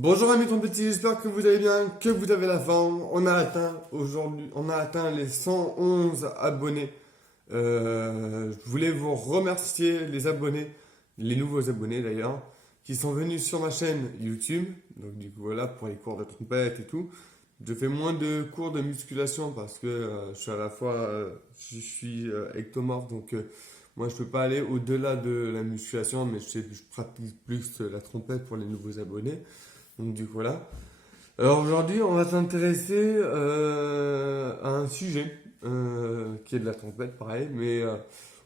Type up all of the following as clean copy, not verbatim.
Bonjour amis trompettistes, j'espère que vous allez bien, que vous avez la forme. On a atteint les 111 abonnés. Je voulais vous remercier les abonnés, les nouveaux abonnés d'ailleurs, qui sont venus sur ma chaîne YouTube. Donc du coup voilà, pour les cours de trompette et tout. Je fais moins de cours de musculation parce que je suis à la fois je suis ectomorphe, donc moi je peux pas aller au-delà de la musculation, mais je pratique plus la trompette pour les nouveaux abonnés. Donc du coup voilà. Alors aujourd'hui, on va s'intéresser à un sujet qui est de la trompette, pareil, mais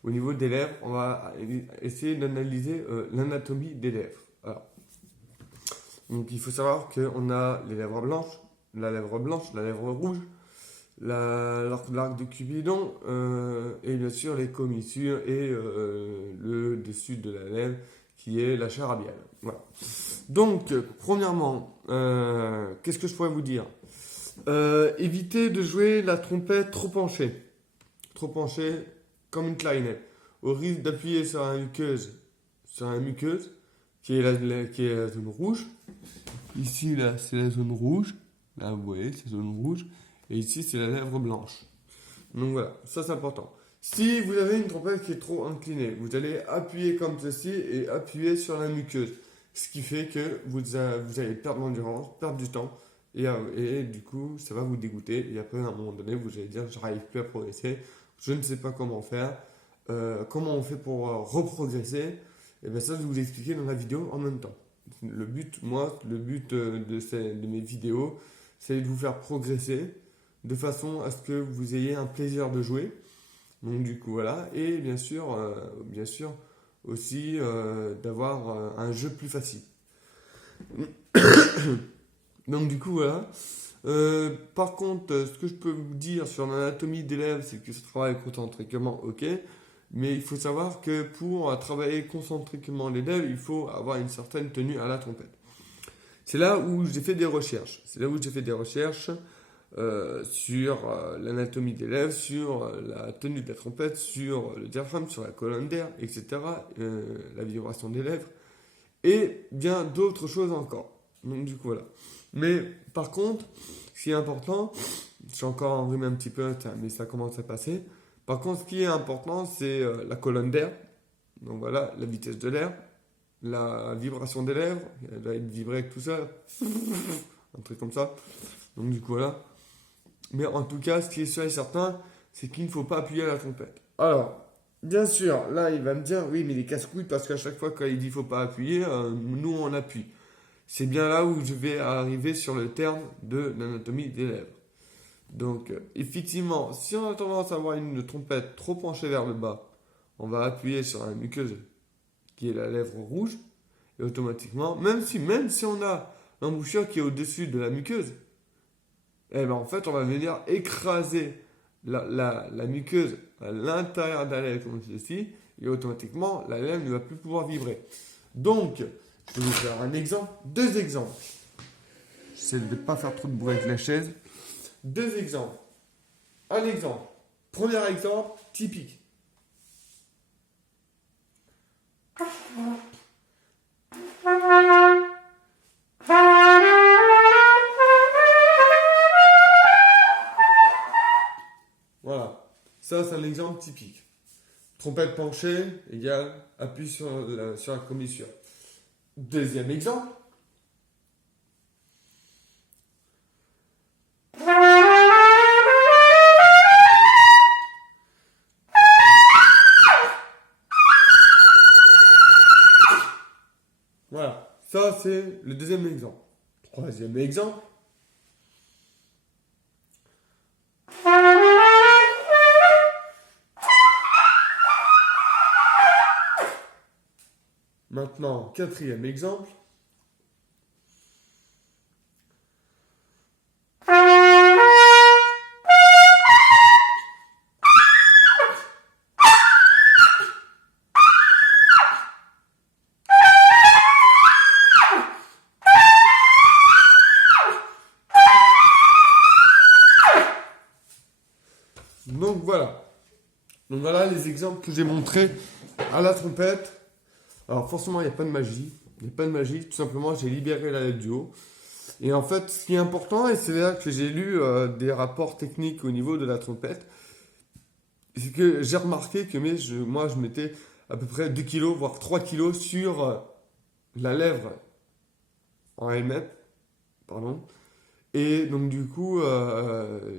au niveau des lèvres, on va essayer d'analyser l'anatomie des lèvres. Alors, donc il faut savoir qu'on a les lèvres blanches, la lèvre rouge, l'arc de Cupidon et bien sûr les commissures et le dessus de la lèvre qui est la chair labiale. Voilà. Donc, premièrement, qu'est-ce que je pourrais vous dire? Évitez de jouer la trompette trop penchée comme une clarinette, au risque d'appuyer sur un muqueuse qui est la zone rouge. Ici, là, c'est la zone rouge. Là, vous voyez, c'est la zone rouge. Et ici, c'est la lèvre blanche. Donc voilà, ça c'est important. Si vous avez une trompette qui est trop inclinée, vous allez appuyer comme ceci et appuyer sur la muqueuse. Ce qui fait que vous allez perdre l'endurance, perdre du temps. Et du coup, ça va vous dégoûter. Et après, à un moment donné, vous allez dire, j'arrive plus à progresser. Je ne sais pas comment faire. Comment on fait pour reprogresser? Et bien ça, je vais vous expliquer dans la vidéo en même temps. Le but de mes vidéos, c'est de vous faire progresser de façon à ce que vous ayez un plaisir de jouer. Donc du coup voilà, et bien sûr aussi d'avoir un jeu plus facile. Donc du coup voilà. Par contre, ce que je peux vous dire sur l'anatomie des lèvres, c'est que ça travaille concentriquement, ok. Mais il faut savoir que pour travailler concentriquement les lèvres, il faut avoir une certaine tenue à la trompette. C'est là où j'ai fait des recherches. Sur l'anatomie des lèvres, sur la tenue de la trompette, sur le diaphragme, sur la colonne d'air, etc., la vibration des lèvres, et bien d'autres choses encore. Donc du coup voilà. Mais par contre, ce qui est important, j'ai encore enrhumé un petit peu, mais ça commence à passer. Par contre, ce qui est important, c'est la colonne d'air. Donc voilà, la vitesse de l'air, la vibration des lèvres, elle va être vibrée avec tout ça, un truc comme ça. Donc du coup voilà. Mais en tout cas, ce qui est sûr et certain, c'est qu'il ne faut pas appuyer à la trompette. Alors, bien sûr, là, il va me dire, oui, mais il est casse-couilles parce qu'à chaque fois, quand il dit qu'il ne faut pas appuyer, nous, on appuie. C'est bien là où je vais arriver sur le terme de l'anatomie des lèvres. Donc, effectivement, si on a tendance à avoir une trompette trop penchée vers le bas, on va appuyer sur la muqueuse qui est la lèvre rouge, et automatiquement, même si on a l'embouchure qui est au-dessus de la muqueuse, eh ben en fait, on va venir écraser la muqueuse à l'intérieur de la lèvre comme ceci, et automatiquement, la lèvre ne va plus pouvoir vibrer. Donc, je vais vous faire un exemple, deux exemples. J'essaie de ne pas faire trop de bruit avec la chaise. Deux exemples. Un exemple. Premier exemple, typique. Voilà, ça c'est un exemple typique. Trompette penchée égale appui sur la commissure. Deuxième exemple. Voilà, ça c'est le deuxième exemple. Troisième exemple. Maintenant, quatrième exemple. Donc voilà. Donc voilà les exemples que j'ai montrés à la trompette. Alors forcément, il n'y a pas de magie. Il n'y a pas de magie, tout simplement, j'ai libéré la lèvre du haut. Et en fait, ce qui est important, et c'est là que j'ai lu des rapports techniques au niveau de la trompette, c'est que j'ai remarqué que moi, je mettais à peu près 2 kilos, voire 3 kilos sur la lèvre en elle-même. Pardon. Et donc, du coup,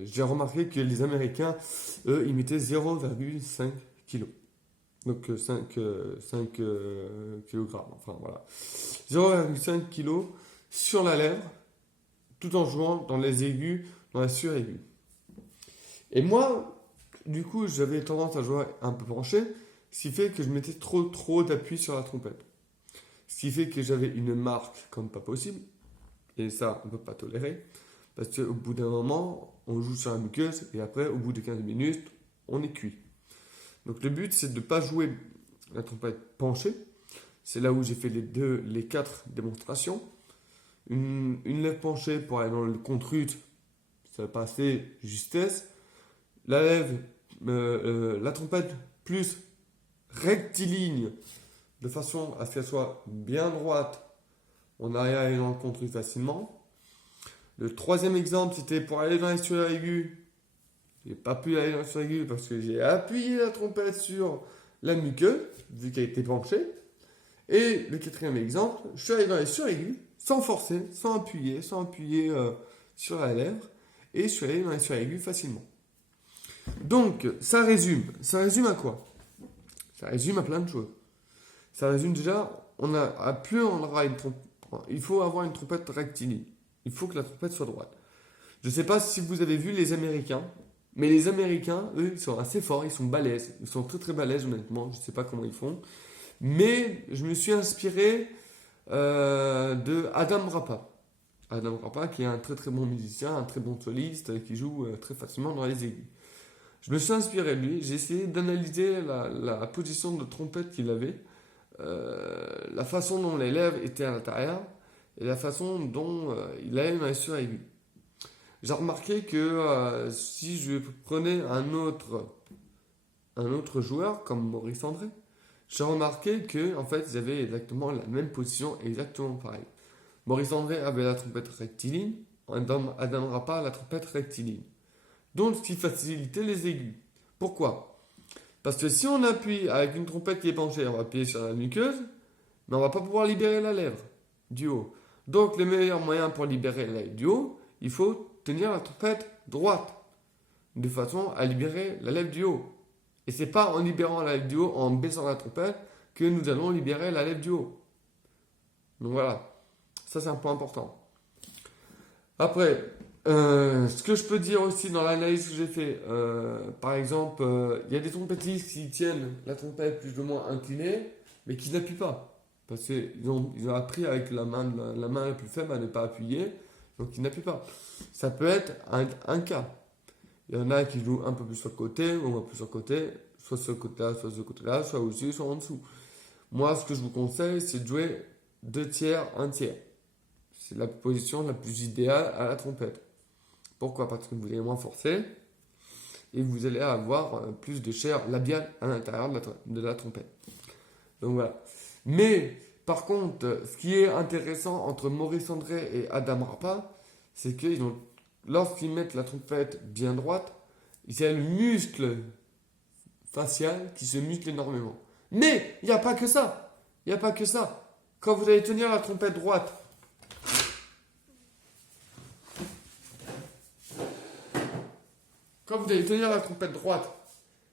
j'ai remarqué que les Américains, eux, ils mettaient 0,5 kilos. Donc 5 kg, enfin voilà. 0,5 kg sur la lèvre, tout en jouant dans les aigus, dans la sur-aiguë. Et moi, du coup, j'avais tendance à jouer un peu penché, ce qui fait que je mettais trop d'appui sur la trompette. Ce qui fait que j'avais une marque comme pas possible, et ça, on ne peut pas tolérer, parce qu'au bout d'un moment, on joue sur la muqueuse, et après, au bout de 15 minutes, on est cuit. Donc le but, c'est de ne pas jouer la trompette penchée. C'est là où j'ai fait les 4 démonstrations. Une lèvre penchée pour aller dans le contre-ut, ça passait justesse. La trompette plus rectiligne, de façon à ce qu'elle soit bien droite. On arrive à aller dans le contre-ut facilement. Le troisième exemple, c'était pour aller dans les sur-aigus. J'ai pas pu aller dans le sur-aigu parce que j'ai appuyé la trompette sur la muqueuse, vu qu'elle était penchée. Et le quatrième exemple, je suis allé dans les sur-aigus, sans forcer, sans appuyer sur la lèvre. Et je suis allé dans les sur-aigus facilement. Donc, ça résume. Ça résume à quoi? Ça résume à plein de choses. Ça résume déjà, il faut avoir une trompette rectiligne. Il faut que la trompette soit droite. Je ne sais pas si vous avez vu les Américains, mais les Américains, eux, ils sont assez forts, ils sont balèzes. Ils sont très balèzes, honnêtement. Je ne sais pas comment ils font. Mais je me suis inspiré de Adam Rapa. Adam Rapa, qui est un très bon musicien, un très bon soliste, qui joue très facilement dans les aigus. Je me suis inspiré de lui. J'ai essayé d'analyser la position de trompette qu'il avait, la façon dont les lèvres étaient à l'intérieur et la façon dont il allait dans les sur-aigus. J'ai remarqué que si je prenais un autre joueur comme Maurice André, j'ai remarqué que en fait ils avaient exactement la même position, exactement pareil. Maurice André avait la trompette rectiligne, Adam Rapa la trompette rectiligne. Donc ce qui facilitait les aigus. Pourquoi? Parce que si on appuie avec une trompette qui est penchée, on va appuyer sur la muqueuse, mais on ne va pas pouvoir libérer la lèvre du haut. Donc le meilleur moyen pour libérer la lèvre du haut, il faut tenir la trompette droite, de façon à libérer la lèvre du haut. Et c'est pas en libérant la lèvre du haut, en baissant la trompette, que nous allons libérer la lèvre du haut. Donc voilà, ça c'est un point important. Après, ce que je peux dire aussi dans l'analyse que j'ai fait, par exemple, il y a des trompettistes qui tiennent la trompette plus ou moins inclinée, mais qui n'appuient pas. Parce qu'ils ont appris avec la main la plus faible à ne pas appuyer, donc ils n'appuient pas. Ça peut être un cas. Il y en a qui jouent un peu plus sur le côté, ou un peu plus sur le côté, soit sur le côté-là, soit sur le côté-là, soit au-dessus, soit en dessous. Moi, ce que je vous conseille, c'est de jouer 2 tiers, 1 tiers. C'est la position la plus idéale à la trompette. Pourquoi? Parce que vous allez moins forcer et vous allez avoir plus de chair labiale à l'intérieur de la trompette. Donc voilà. Mais par contre, ce qui est intéressant entre Maurice André et Adam Rapa, c'est que lorsqu'ils mettent la trompette bien droite, il y a le muscle facial qui se muscle énormément. Mais il n'y a pas que ça. Il n'y a pas que ça. Quand vous allez tenir la trompette droite,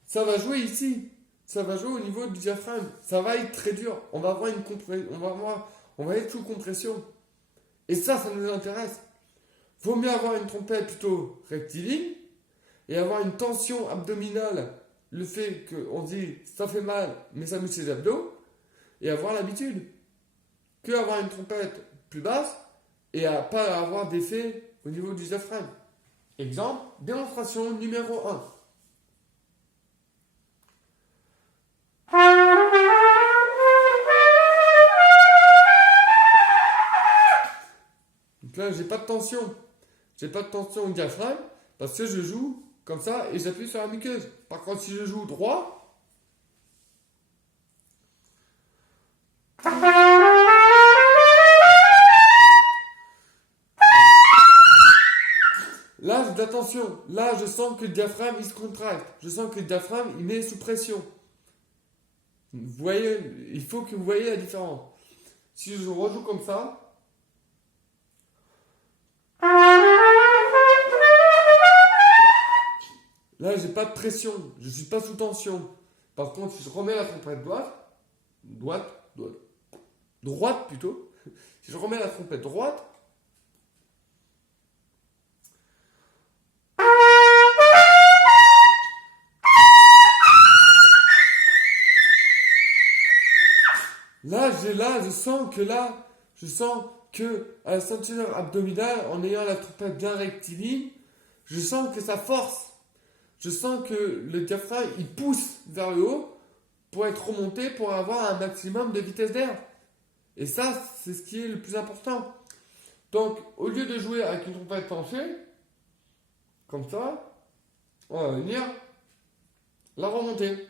ça va jouer ici. Ça va jouer au niveau du diaphragme. Ça va être très dur. On va être sous compression. Et ça nous intéresse. Vaut mieux avoir une trompette plutôt rectiligne et avoir une tension abdominale. Le fait qu'on dit ça fait mal, mais ça muscle les abdos. Et avoir l'habitude. Que avoir une trompette plus basse et à pas avoir d'effet au niveau du diaphragme. Exemple, démonstration numéro 1. Donc là, j'ai pas de tension. J'ai pas de tension au diaphragme parce que je joue comme ça et j'appuie sur la muqueuse. Par contre, si je joue droit, donc faites attention. Là, je sens que le diaphragme, il se contracte. Je sens que le diaphragme, il met sous pression. Vous voyez, il faut que vous voyez la différence. Si je rejoue comme ça, là, j'ai pas de pression. Je suis pas sous tension. Par contre, si je remets la trompette droite plutôt. Si je remets la trompette droite, là, je sens que à la ceinture abdominale, en ayant la trompette bien rectiligne, je sens que ça force. Je sens que le diaphragme, il pousse vers le haut pour être remonté, pour avoir un maximum de vitesse d'air. Et ça, c'est ce qui est le plus important. Donc, au lieu de jouer avec une trompette penchée, comme ça, on va venir la remonter.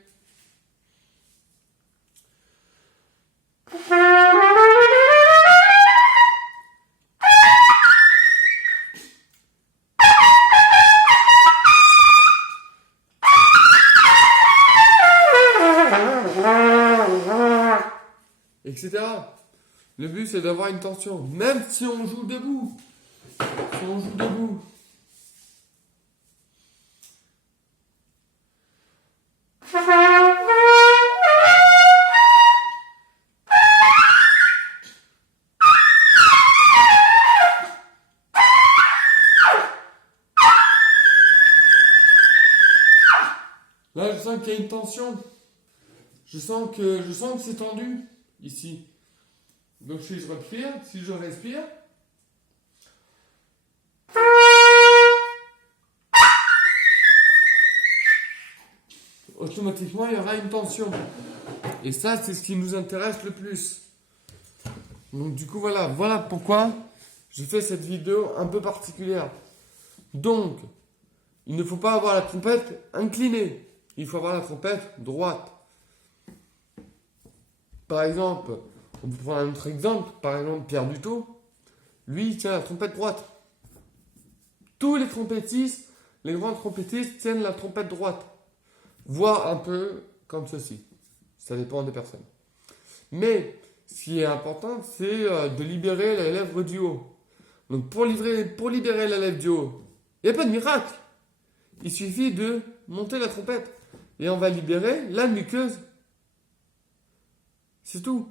Etc. Le but, c'est d'avoir une tension, même si on joue debout. Si on joue debout. Là, je sens qu'il y a une tension. Je sens que c'est tendu ici. Donc si je respire, automatiquement il y aura une tension. Et ça, c'est ce qui nous intéresse le plus. Donc du coup, voilà pourquoi je fais cette vidéo un peu particulière. Donc, il ne faut pas avoir la trompette inclinée. Il faut avoir la trompette droite. Par exemple, on peut prendre un autre exemple. Par exemple, Pierre Dutot, lui, il tient la trompette droite. Tous les trompettistes, les grands trompettistes tiennent la trompette droite. Voire un peu comme ceci. Ça dépend des personnes. Mais, ce qui est important, c'est de libérer la lèvre du haut. Donc, pour libérer la lèvre du haut, il n'y a pas de miracle. Il suffit de monter la trompette. Et on va libérer la muqueuse. C'est tout.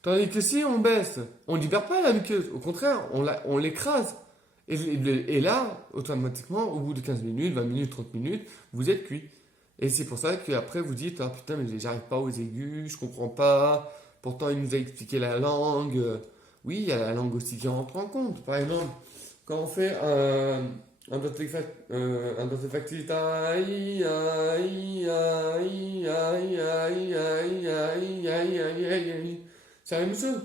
Tandis que si on baisse, on ne libère pas la muqueuse. Au contraire, on l'écrase. Et là, automatiquement, au bout de 15 minutes, 20 minutes, 30 minutes, vous êtes cuit. Et c'est pour ça qu'après vous dites, ah putain, mais j'arrive pas aux aigus, je comprends pas. Pourtant, il nous a expliqué la langue. Oui, il y a la langue aussi qui rentre en compte. Par exemple, quand on fait un dossier factice, aïe, aïe, aïe, aïe, aïe, aïe, aïe, aïe, aïe, aïe, aïe. C'est la même chose.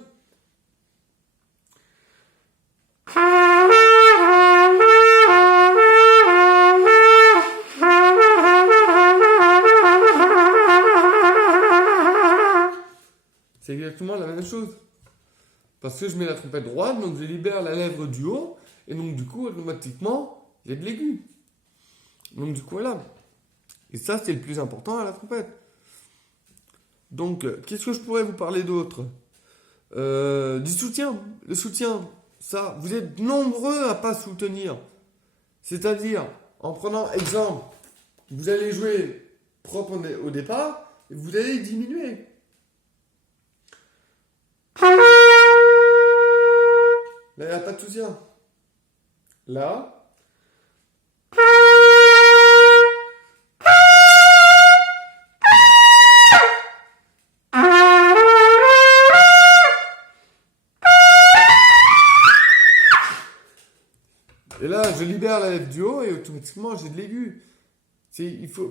C'est exactement la même chose. Parce que je mets la trompette droite, donc je libère la lèvre du haut, et donc du coup, automatiquement, j'ai de l'aigu. Donc du coup, voilà. Et ça, c'est le plus important à la trompette. Donc, qu'est-ce que je pourrais vous parler d'autre? Du soutien. Le soutien, ça, vous êtes nombreux à pas soutenir. C'est-à-dire, en prenant exemple, vous allez jouer propre au départ, et vous allez diminuer. Là, il n'y a pas de soutien. Là. Et là, je libère la lèvre du haut et automatiquement, j'ai de l'aigu.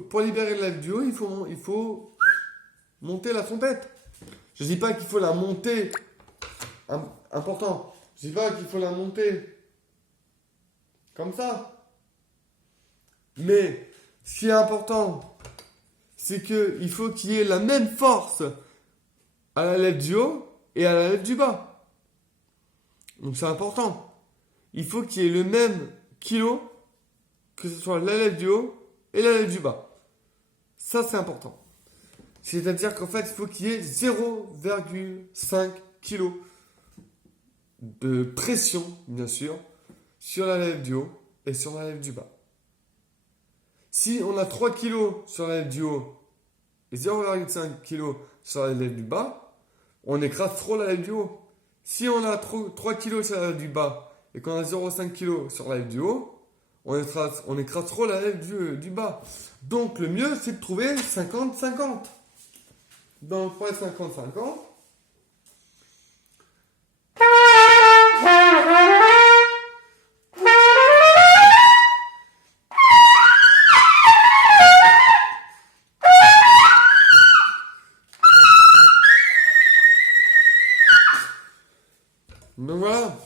Pour libérer la lèvre du haut, il faut monter la trompette. Je ne dis pas qu'il faut la monter. Important. Je ne dis pas qu'il faut la monter comme ça. Mais ce qui est important, c'est qu'il faut qu'il y ait la même force à la lèvre du haut et à la lèvre du bas. Donc c'est important. Il faut qu'il y ait le même kilo que ce soit la lèvre du haut et la lèvre du bas. Ça, c'est important. C'est-à-dire qu'en fait, il faut qu'il y ait 0,5 kg de pression, bien sûr, sur la lèvre du haut et sur la lèvre du bas. Si on a 3 kg sur la lèvre du haut et 0,5 kg sur la lèvre du bas, on écrase trop la lèvre du haut. Si on a 3 kg sur la lèvre du bas et qu'on a 0,5 kg sur la lèvre du haut, on écrase trop la lèvre du bas. Donc le mieux, c'est de trouver 50-50. Donc pour être 50-50, donc voilà,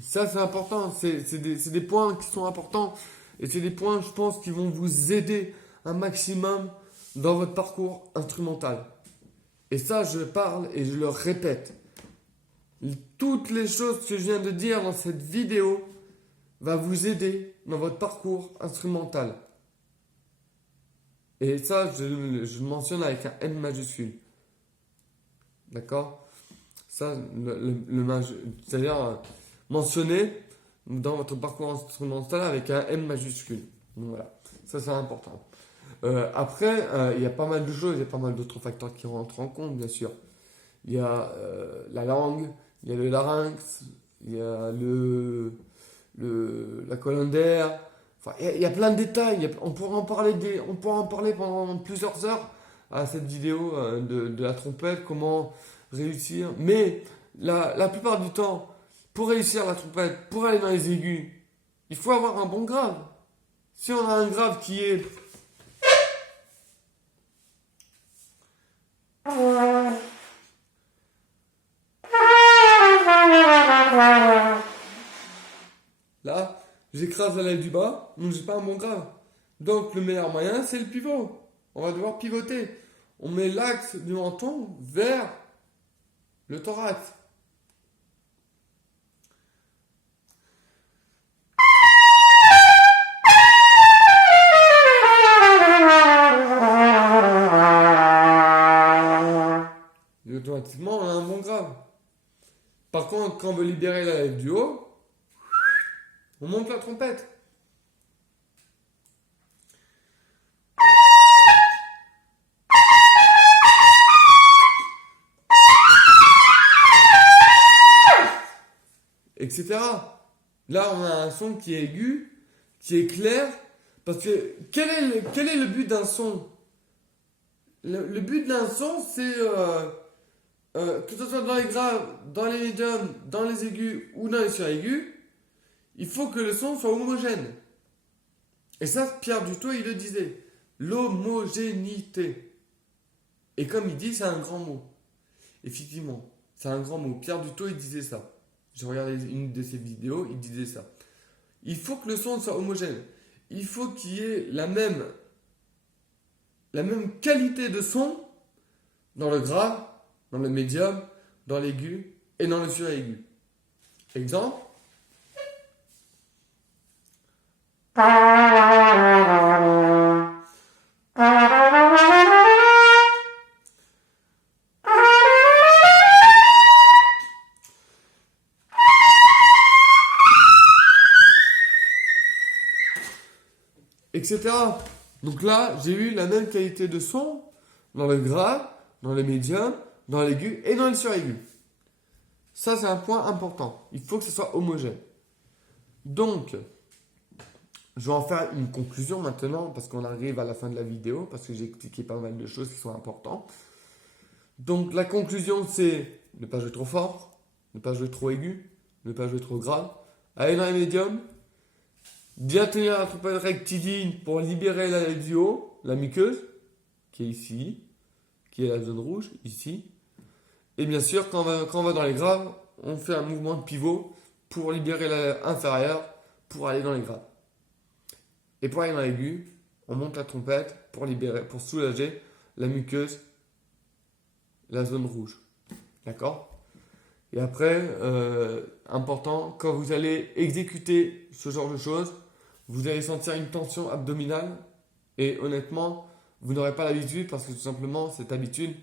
ça c'est important, c'est des points qui sont importants et c'est des points, je pense, qui vont vous aider un maximum dans votre parcours instrumental. Et ça, je parle et je le répète. Toutes les choses que je viens de dire dans cette vidéo va vous aider dans votre parcours instrumental. Et ça, je le mentionne avec un M majuscule. D'accord ? Ça, c'est-à-dire mentionner dans votre parcours instrumental avec un M majuscule. Donc voilà, ça c'est important. Après, il y a pas mal de choses, il y a pas mal d'autres facteurs qui rentrent en compte, bien sûr. Il y a la langue, il y a le larynx, il y a la colonne d'air. Enfin, il y a plein de détails. On pourra en parler pendant plusieurs heures à cette vidéo de la trompette, comment réussir. Mais la plupart du temps, pour réussir la trompette, pour aller dans les aigus, il faut avoir un bon grave. Si on a un grave qui est là, j'écrase la lèvre du bas, donc j'ai pas un bon grave. Donc le meilleur moyen, c'est le pivot. On va devoir pivoter. On met l'axe du menton vers le thorax. Et automatiquement, on a un bon grave. Par contre, quand on veut libérer la lèvre du haut, on monte la trompette. Etc. Là, on a un son qui est aigu, qui est clair. Parce que quel est le but d'un son? Le but d'un son, c'est que ce soit dans les graves, dans les médiums, dans les aigus ou dans les suraigus, il faut que le son soit homogène. Et ça, Pierre Dutot, il le disait. L'homogénéité. Et comme il dit, c'est un grand mot. Effectivement, c'est un grand mot. Pierre Dutot, il disait ça. J'ai regardé une de ses vidéos, il disait ça. Il faut que le son soit homogène. Il faut qu'il y ait la même qualité de son dans le grave, dans le médium, dans l'aigu et dans le suraigu. Exemple. Etc. Donc là, j'ai eu la même qualité de son dans le grave, dans le médium, dans l'aigu et dans le suraigu. Ça, c'est un point important. Il faut que ce soit homogène. Donc, je vais en faire une conclusion maintenant parce qu'on arrive à la fin de la vidéo, parce que j'ai expliqué pas mal de choses qui sont importantes. Donc, la conclusion, c'est ne pas jouer trop fort, ne pas jouer trop aigu, ne pas jouer trop grave, aller dans les médiums, bien tenir la trompette rectiligne pour libérer la lèvre du haut, la muqueuse, qui est ici, qui est la zone rouge, ici. Et bien sûr, quand on va dans les graves, on fait un mouvement de pivot pour libérer la lèvre inférieure pour aller dans les graves. Et pour aller dans l'aigu, on monte la trompette pour soulager la muqueuse, la zone rouge. D'accord ? Et après, important, quand vous allez exécuter ce genre de choses, vous allez sentir une tension abdominale. Et honnêtement, vous n'aurez pas l'habitude parce que tout simplement, cette habitude,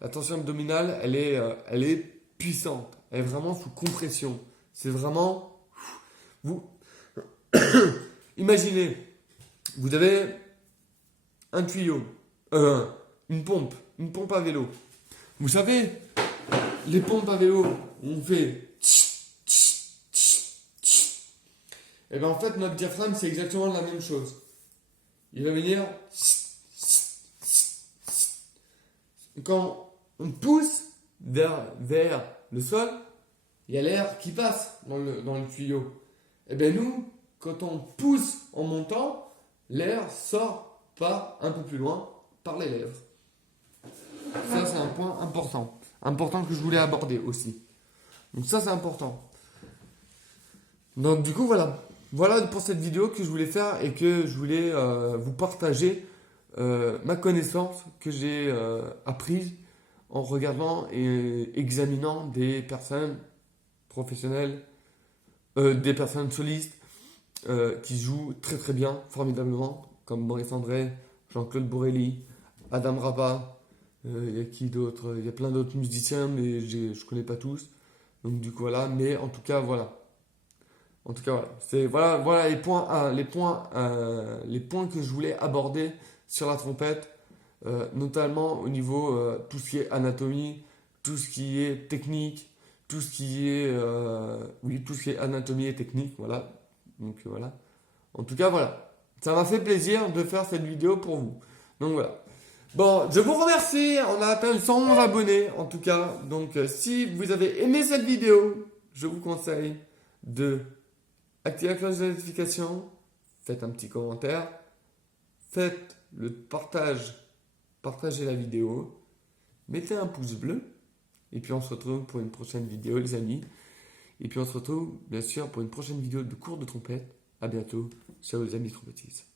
la tension abdominale, elle est puissante. Elle est vraiment sous compression. C'est vraiment... Vous imaginez, vous avez un tuyau, une pompe à vélo. Vous savez, les pompes à vélo, on fait... Et bien en fait, notre diaphragme, c'est exactement la même chose. Il va venir... Quand on pousse vers le sol, il y a l'air qui passe dans le tuyau. Et bien nous, quand on pousse en montant, l'air sort par un peu plus loin, par les lèvres. Ça, c'est un point important. Important que je voulais aborder aussi. Donc ça, c'est important. Donc du coup, voilà. Voilà pour cette vidéo que je voulais faire et que je voulais vous partager ma connaissance que j'ai apprise en regardant et examinant des personnes professionnelles, des personnes solistes qui jouent très très bien, formidablement, comme Maurice André, Jean-Claude Borelli, Adam Rapa, il y a qui d'autre? Il y a plein d'autres musiciens, mais je ne connais pas tous. Donc du coup voilà, mais en tout cas voilà. En tout cas voilà, c'est voilà les points que je voulais aborder sur la trompette, notamment au niveau tout ce qui est anatomie, tout ce qui est technique, tout ce qui est tout ce qui est anatomie et technique, voilà. Donc voilà. En tout cas voilà, ça m'a fait plaisir de faire cette vidéo pour vous. Donc voilà. Bon, je vous remercie, on a atteint 111 abonnés en tout cas. Donc si vous avez aimé cette vidéo, je vous conseille de activer la cloche de notification, faites un petit commentaire, faites le partage, partagez la vidéo, mettez un pouce bleu, et puis on se retrouve pour une prochaine vidéo les amis. Et puis on se retrouve bien sûr pour une prochaine vidéo de cours de trompette. À bientôt, ciao les amis trompettistes.